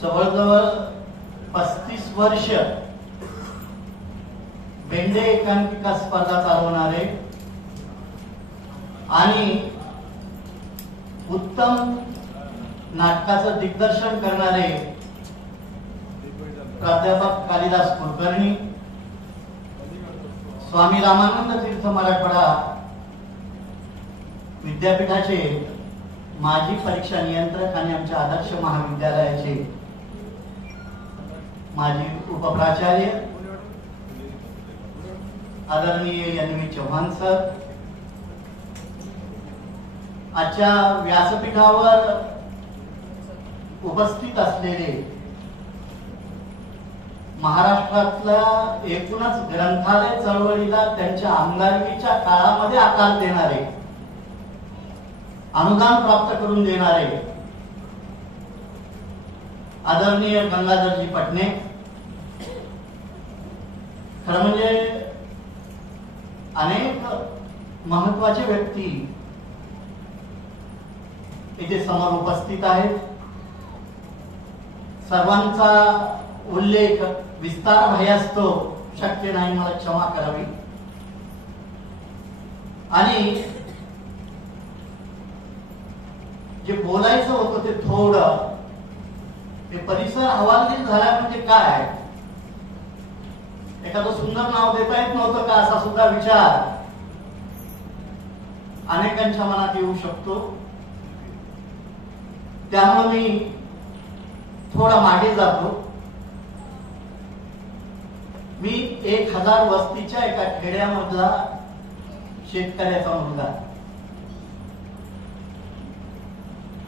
जवळजवळ 35 वर्ष बेंडे एकांकिका स्पर्धा चालवणारे आणि उत्तम नाटकाचं दिग्दर्शन करणारे प्राध्यापक कालिदास कुलकर्णी, स्वामी रामानंद तीर्थ मराठवाडा विद्यापीठाचे माजी परीक्षा नियंत्रक आणि आमच्या आदर्श महाविद्यालयाचे माजी उपप्राचार्य आदरणीय एन.व्ही. चव्हाण सर, आजच्या व्यासपीठावर उपस्थित असलेले महाराष्ट्रातल्या एकूणच ग्रंथालय चळवळीला त्यांच्या आमदारकीच्या काळामध्ये आकार देणारे, अनुदान प्राप्त करून देणारे आदरणीय गंगाधरजी पटणे, खरं म्हणजे अनेक महत्वाचे व्यक्ती इथे समोर उपस्थित आहेत. सर्वांचा उल्लेख विस्तार भयास्तो शक्य नाही, मला क्षमा करावी. आणि जे बोलायचं होतं ते थोडं, ते परिसर हवालदिल झाला म्हणजे काय, एखादं सुंदर नाव देता येत नव्हतं का, असा सुद्धा विचार अनेकांच्या मनात येऊ शकतो. त्यामुळे मी थोडा मागे जातो. मी 1000 वस्तीच्या एका खेड्यामधला शेतकऱ्याचा मुलगा.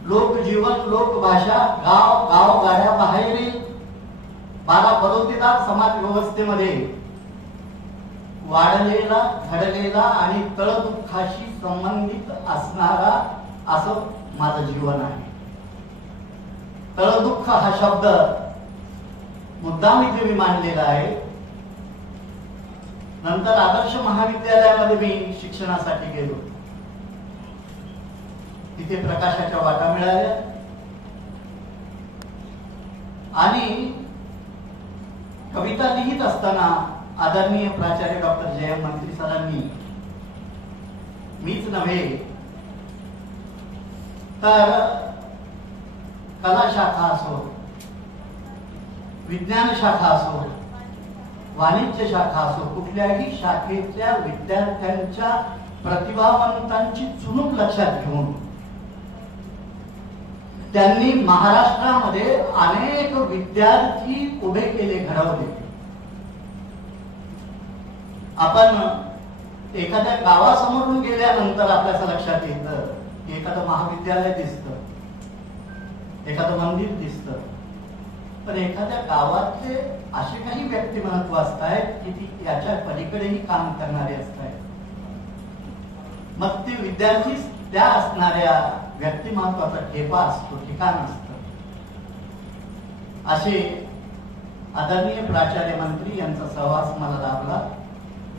लोकजीवन, लोकभाषा, गाव गाव गाड्या बाहेरील 12 बरोतीदार समाज व्यवस्थेमध्ये वाढलेला, घडलेला आणि तळदुःखाशी संबंधित असणारा असं माझं जीवन आहे. तळदुःख हा शब्द मुद्दाम इथे मी मांडलेला आहे. नंतर आदर्श महाविद्यालयामध्ये मी शिक्षणासाठी गेलो. तिथे प्रकाशाच्या वाटा मिळाल्या आणि कविता लिहित असताना आदरणीय प्राचार्य डॉक्टर जयम मंत्री सरांनी, मीच नव्हे तर कला शाखा असो, विज्ञान शाखा असो, वाणिज्य शाखा असो, कुठल्याही शाखेतल्या विद्यार्थ्यांच्या प्रतिभावंतांची चुणूक लक्षात घेऊन त्यांनी महाराष्ट्रामध्ये अनेक विद्यार्थी उभे केले, घडवले. आपण एखाद्या गावासमोरून गेल्यानंतर आपल्याला लक्षात येतं की एखादं महाविद्यालय दिसतं, एखादं मंदिर दिसतं, पण एखाद्या गावातले असे काही व्यक्तिमत्व असतात की ती याच्या पलीकडेही काम करणारे असतात. मग ते विद्यार्थी त्या असणाऱ्या व्यक्तिमत्वाचा ठेपा असतो, ठिकाण असतं. असे आदरणीय प्राचार्य मंत्री यांचा सहवास मला लाभला.